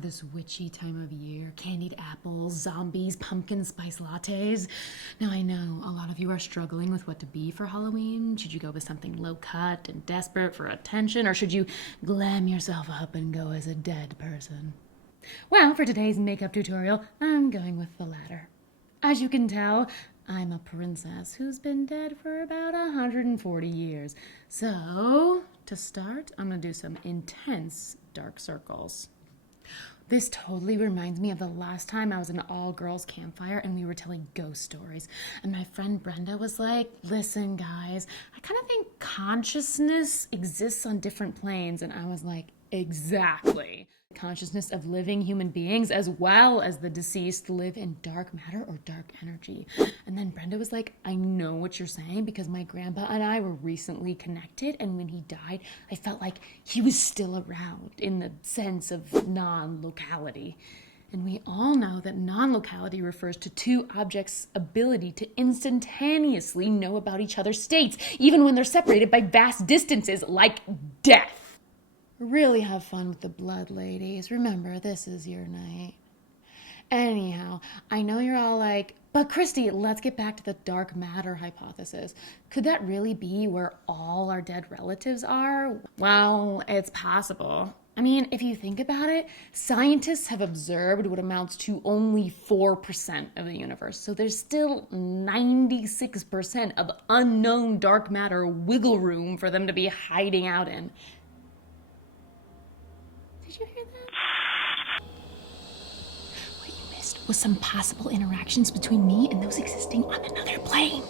love this witchy time of year. Candied apples, zombies, pumpkin spice lattes. Now I know a lot of you are struggling with what to be for Halloween. Should you go with something low cut and desperate for attention, or should you glam yourself up and go as a dead person? Well, for today's makeup tutorial, I'm going with the latter. As you can tell, I'm a princess who's been dead for about 140 years. So, to start, I'm gonna do some intense dark circles. This totally reminds me of the last time I was in an all-girls campfire and we were telling ghost stories. And my friend Brenda was like, listen guys, I kind of think consciousness exists on different planes. And I was like, exactly. Consciousness of living human beings as well as the deceased live in dark matter or dark energy. And then Brenda was like, I know what you're saying because my grandpa and I were recently connected, and when he died, I felt like he was still around in the sense of non-locality. And we all know that non-locality refers to two objects' ability to instantaneously know about each other's states, even when they're separated by vast distances, like death. Really have fun with the blood, ladies. Remember, this is your night. Anyhow, I know you're all like, but Christy, let's get back to the dark matter hypothesis. Could that really be where all our dead relatives are? Well, it's possible. I mean, if you think about it, scientists have observed what amounts to only 4% of the universe. So there's still 96% of unknown dark matter wiggle room for them to be hiding out in. Did you hear that? What you missed was some possible interactions between me and those existing on another plane.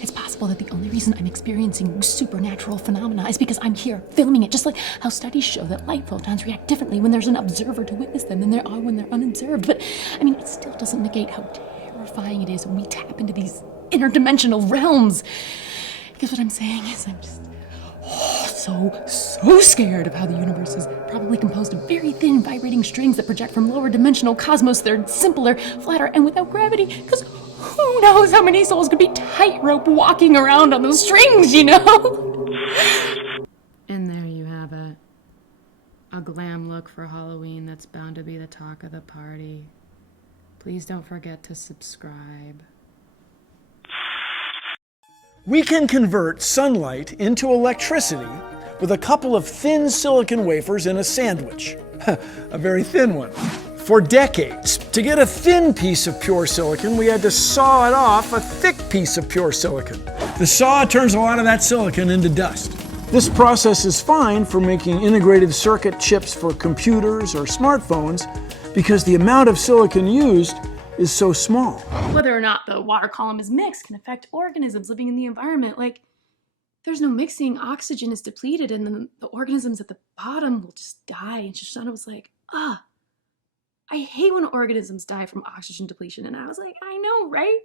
It's possible that the only reason I'm experiencing supernatural phenomena is because I'm here filming it, just like how studies show that light photons react differently when there's an observer to witness them than there are when they're unobserved. But, I mean, it still doesn't negate how terrifying it is when we tap into these interdimensional realms. Because what I'm saying is I'm just so scared of how the universe is probably composed of very thin vibrating strings that project from lower dimensional cosmos. They're simpler, flatter, and without gravity, because who knows how many souls could be tightrope walking around on those strings, you know? And there you have it. A glam look for Halloween that's bound to be the talk of the party. Please don't forget to subscribe. We can convert sunlight into electricity with a couple of thin silicon wafers in a sandwich. A very thin one. For decades, to get a thin piece of pure silicon, we had to saw it off a thick piece of pure silicon. The saw turns a lot of that silicon into dust. This process is fine for making integrated circuit chips for computers or smartphones because the amount of silicon used is so small. Whether or not the water column is mixed can affect organisms living in the environment. Like, there's no mixing, oxygen is depleted, and then the organisms at the bottom will just die. And Shoshana was like, I hate when organisms die from oxygen depletion. And I was like, I know, right?